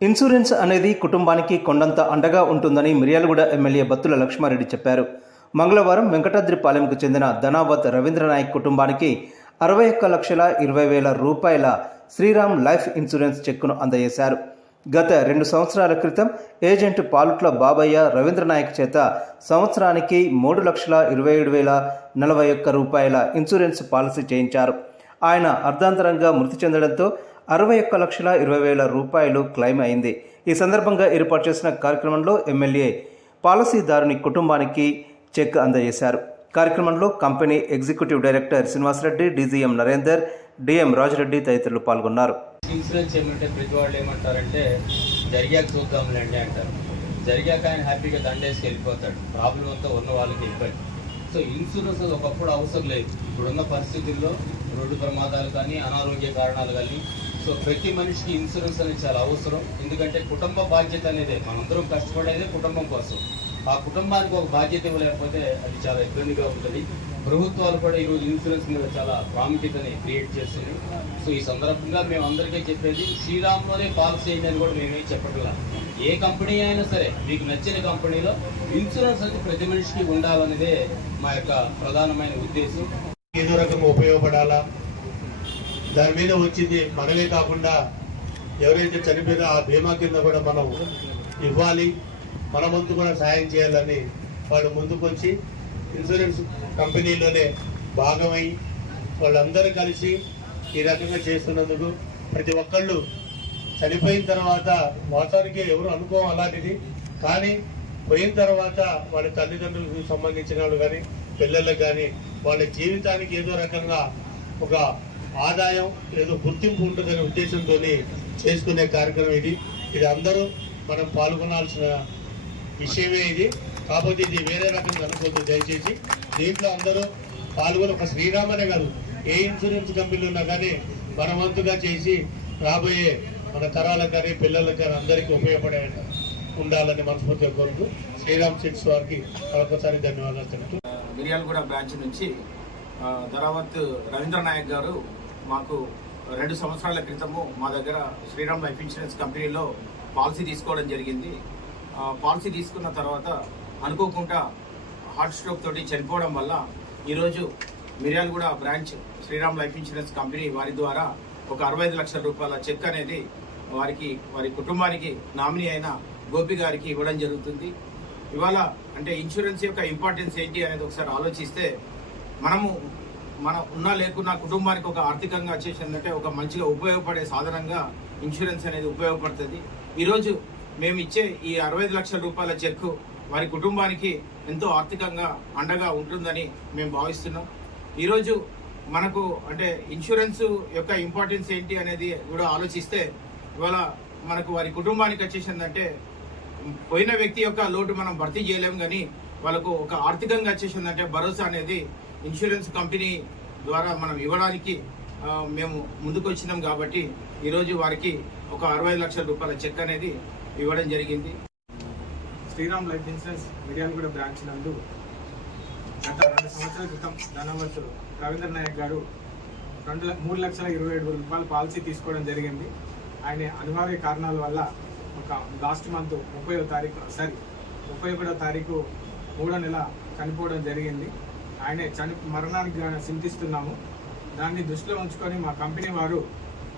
Insurance అనేది కుటుంబానికి కొండంత అండగా ఉంటుందని మిర్యాలగూడ ఎమ్మెల్యే బత్తుల లక్ష్మారెడ్డి చెప్పారు. మంగళవారం వెంకటాద్రిపాలెంకు చెందిన ధనావత్ రవీంద్రనాయక్ కుటుంబానికి అరవై ఒక్క లక్షల ఇరవై వేల రూపాయల శ్రీరామ్ లైఫ్ ఇన్సూరెన్స్ చెక్కును అందజేశారు. గత రెండు సంవత్సరాల క్రితం ఏజెంట్ పాలుట్ల బాబయ్య రవీంద్రనాయక్ చేత సంవత్సరానికి మూడు లక్షల ఇరవై ఏడు వేల నలభై ఒక్క రూపాయల ఇన్సూరెన్స్ పాలసీ చేయించారు. ఆయన అర్ధాంతరంగా మృతి చెందడంతో అరవై ఒక్క లక్షల ఇరవై వేల రూపాయలు క్లెయిమ్ అయింది. ఈ సందర్భంగా ఏర్పాటు చేసిన కార్యక్రమంలో ఎమ్మెల్యే పాలసీదారుని కుటుంబానికి చెక్ అందజేశారు. కార్యక్రమంలో company executive director Srinivasa Reddy DGM Narender DM Raja Reddy తదితరులు పాల్గొన్నారు. ఇన్సూరెన్స్ ఏమంటే ప్రతి వాళ్ళు ఏమంటారంటే జరిగాక చూద్దాంలేండి అంటారు. జరిగాక ఆయన హ్యాపీగా దండేసి వెళ్ళిపోతాడు ప్రాబ్లం అంతా ఉన్న వాళ్ళకి ఇబ్బంది. సో ఇన్సూరెన్స్ ఒకప్పుడు అవసరం లేదు. ఇప్పుడున్న పరిస్థితుల్లో రోడ్డు ప్రమాదాలు కానీ అనారోగ్య కారణాలు కానీ సో ప్రతి మనిషికి ఇన్సూరెన్స్ అనేది చాలా అవసరం. ఎందుకంటే కుటుంబ బాధ్యత అనేది. మనందరం కష్టపడేదే కుటుంబం కోసం. ఆ కుటుంబానికి ఒక బాధ్యత ఇవ్వలేకపోతే అది చాలా ఇబ్బందిగా ఉంటుంది. ప్రభుత్వాలు కూడా ఈరోజు ఇన్సూరెన్స్ మీద చాలా ప్రాముఖ్యతని క్రియేట్ చేస్తుంది సో ఈ సందర్భంగా మేము అందరికీ చెప్పేది శ్రీరామ్లోనే పాలసీ అయింది అని కూడా మేమేం చెప్పట్లా. ఏ కంపెనీ అయినా సరే మీకు నచ్చిన కంపెనీలో ఇన్సూరెన్స్ అనేది ప్రతి మనిషికి ఉండాలనేదే మా యొక్క ప్రధానమైన ఉద్దేశం. ఏదో రకంగా ఉపయోగపడాలా? దాని మీద వచ్చింది మనమే కాకుండా ఎవరైతే చనిపోయినా ఆ బీమా కింద కూడా మనం ఇవ్వాలి. మన ముందు కూడా సాయం చేయాలని వాళ్ళు ముందుకొచ్చి ఇన్సూరెన్స్ కంపెనీలోనే భాగమై వాళ్ళందరూ కలిసి ఈ రకంగా చేస్తున్నందుకు ప్రతి ఒక్కళ్ళు చనిపోయిన తర్వాత వాస్తవానికి ఎవరు అనుకోవం అలాంటిది కానీ పోయిన తర్వాత వాళ్ళ తల్లిదండ్రులకు సంబంధించిన వాళ్ళు కానీ పిల్లలకు కానీ వాళ్ళ జీవితానికి ఏదో రకంగా ఒక ఆదాయం ఏదో గుర్తింపు ఉంటుందనే ఉద్దేశంతో చేసుకునే కార్యక్రమం ఇది. ఇది అందరూ మనం పాల్గొనాల్సిన విషయమే ఇది. కాకపోతే ఇది వేరే రకంగా అనుకోవద్దు. దయచేసి దీంట్లో అందరూ పాల్గొని ఒక శ్రీరామనే గారు ఏ ఇన్సూరెన్స్ కంపెనీలు ఉన్నా కానీ మనవంతుగా చేసి రాబోయే మన తరాలకు కానీ పిల్లలకు కానీ అందరికీ ఉపయోగపడే ఉండాలని మనస్ఫూర్తిగా కోరుతూ శ్రీరామ్ సిట్స్ వారికి మరొకసారి ధన్యవాదాలు తెలుపుతూ మిర్యాలగూడ బ్రాంచ్ నుంచి ధరావత్ రవీంద్ర నాయక్ గారు మాకు రెండు సంవత్సరాల క్రితము మా దగ్గర శ్రీరామ్ లైఫ్ ఇన్సూరెన్స్ కంపెనీలో పాలసీ తీసుకోవడం జరిగింది. పాలసీ తీసుకున్న తర్వాత అనుకోకుండా హార్ట్ స్ట్రోక్ తోటి చనిపోవడం వల్ల ఈరోజు Miryalaguda branch Sriram life insurance company వారి ద్వారా ఒక అరవై ఐదు లక్షల రూపాయల చెక్ అనేది వారికి వారి కుటుంబానికి నామినీ అయిన గోపి గారికి ఇవ్వడం జరుగుతుంది. ఇవాళ అంటే ఇన్సూరెన్స్ యొక్క ఇంపార్టెన్స్ ఏంటి అనేది ఒకసారి ఆలోచిస్తే మనము మన ఉన్నా లేకున్నా కుటుంబానికి ఒక ఆర్థికంగా వచ్చేసిందంటే ఒక మంచిగా ఉపయోగపడే సాధనంగా ఇన్సూరెన్స్ అనేది ఉపయోగపడుతుంది. ఈరోజు మేము ఇచ్చే ఈ అరవై లక్షల రూపాయల చెక్ వారి కుటుంబానికి ఎంతో ఆర్థికంగా అండగా ఉంటుందని మేము భావిస్తున్నాం. ఈరోజు మనకు అంటే ఇన్సూరెన్స్ యొక్క ఇంపార్టెన్స్ ఏంటి అనేది కూడా ఆలోచిస్తే ఇవాళ మనకు వారి కుటుంబానికి వచ్చేసిందంటే పోయిన వ్యక్తి యొక్క లోటు మనం భర్తీ చేయలేము కానీ వాళ్ళకు ఒక ఆర్థికంగా వచ్చేసిందంటే భరోసా అనేది ఇన్సూరెన్స్ కంపెనీ ద్వారా మనం ఇవ్వడానికి మేము ముందుకు వచ్చినాం కాబట్టి ఈరోజు వారికి ఒక అరవై లక్షల రూపాయల చెక్ అనేది ఇవ్వడం జరిగింది. Sriram life insurance Miryalaguda branch నందు గత రెండు సంవత్సరాల క్రితం ధనవంతు రవీంద్ర నాయక్ గారు రెండు మూడు లక్షల ఇరవై ఏడు రూపాయల పాలసీ తీసుకోవడం జరిగింది. ఆయన అనివార్య కారణాల వల్ల ఒక లాస్ట్ మంత్ ముప్పై తారీఖు సారీ ముప్పై ఒకటో తారీఖు మూడో నెల చనిపోవడం జరిగింది. ఆయన చని మరణానికి చింతిస్తున్నాము. దాన్ని దృష్టిలో ఉంచుకొని మా కంపెనీ వారు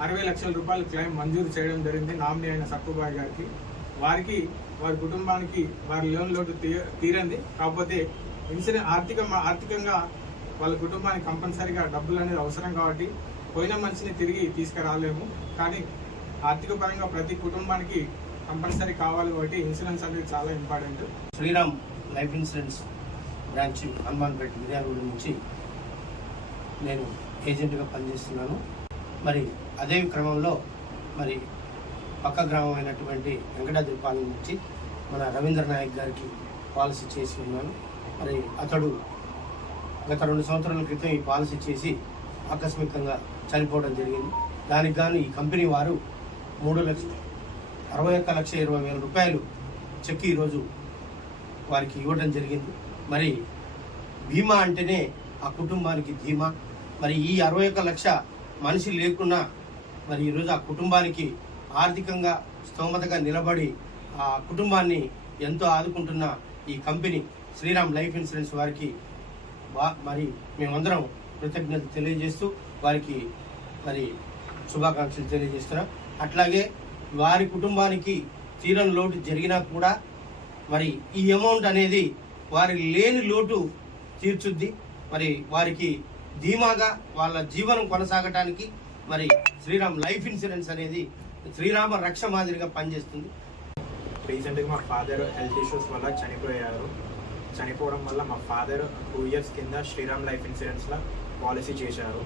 అరవై లక్షల రూపాయల క్లెయిమ్ మంజూరు చేయడం జరిగింది. నామినీ అయిన సక్కుబాయ్ గారికి. వారికి వారి కుటుంబానికి వారి లోన్ లోటు తీ- తీరంది. కాకపోతే ఇన్సూరెన్స్ ఆర్థిక ఆర్థికంగా వాళ్ళ కుటుంబానికి కంపల్సరీగా డబ్బులు అనేది అవసరం కాబట్టి పోయిన మనిషిని తిరిగి తీసుకురాలేము. కానీ ఆర్థిక పరంగా ప్రతి కుటుంబానికి కంపల్సరీ కావాలి కాబట్టి ఇన్సూరెన్స్ అనేది చాలా important. Sriram life insurance branch Hanumanpeta Miryalaguda నుంచి నేను ఏజెంట్గా పనిచేస్తున్నాను. మరి అదే క్రమంలో మరి పక్క గ్రామం అయినటువంటి వెంకటాద్రిపాలెం నుంచి మన రవీంద్ర నాయక్ గారికి పాలసీ చేసి ఉన్నాను. మరి అతడు గత రెండు సంవత్సరాల క్రితం ఈ పాలసీ చేసి ఆకస్మికంగా చనిపోవడం జరిగింది. దానికి గాను ఈ కంపెనీ వారు మూడు లక్ష అరవై ఒక్క లక్ష ఇరవై వేల రూపాయలు చెక్ ఈరోజు వారికి ఇవ్వడం జరిగింది. మరి బీమా అంటేనే ఆ కుటుంబానికి ధీమా. మరి ఈ అరవై ఒక్క లక్ష మనిషి లేకున్నా మరి ఈరోజు ఆ కుటుంబానికి ఆర్థికంగా స్తోమతగా నిలబడి ఆ కుటుంబాన్ని ఎంతో ఆదుకుంటున్న ఈ కంపెనీ శ్రీరామ్ లైఫ్ ఇన్సూరెన్స్ వారికి మరి మేమందరం కృతజ్ఞత తెలియజేస్తూ వారికి మరి శుభాకాంక్షలు తెలియజేస్తున్నాం. అట్లాగే వారి కుటుంబానికి తీరని లోటు జరిగినా కూడా మరి ఈ అమౌంట్ అనేది వారి లేని లోటు తీర్చుద్ది. మరి వారికి ధీమాగా వాళ్ళ జీవనం కొనసాగటానికి మరి శ్రీరామ్ లైఫ్ ఇన్సూరెన్స్ అనేది శ్రీరామ రక్ష మాదిరిగా పనిచేస్తుంది. రీసెంట్గా మా ఫాదర్ హెల్త్ ఇష్యూస్ వల్ల చనిపోయారు. చనిపోవడం వల్ల మా ఫాదర్ టూ ఇయర్స్ కింద శ్రీరామ్ లైఫ్ ఇన్సూరెన్స్లో పాలసీ చేశారు.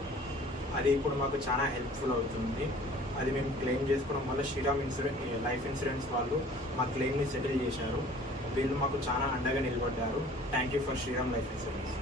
అది ఇప్పుడు మాకు చాలా హెల్ప్ఫుల్ అవుతుంది. అది మేము క్లెయిమ్ చేసుకోవడం వల్ల శ్రీరామ్ ఇన్సూరెన్స్ లైఫ్ ఇన్సూరెన్స్ వాళ్ళు మా క్లెయిమ్ని సెటిల్ చేశారు. వీళ్ళు మాకు చాలా అండగా నిలబడ్డారు. Thank you for Sriram life insurance.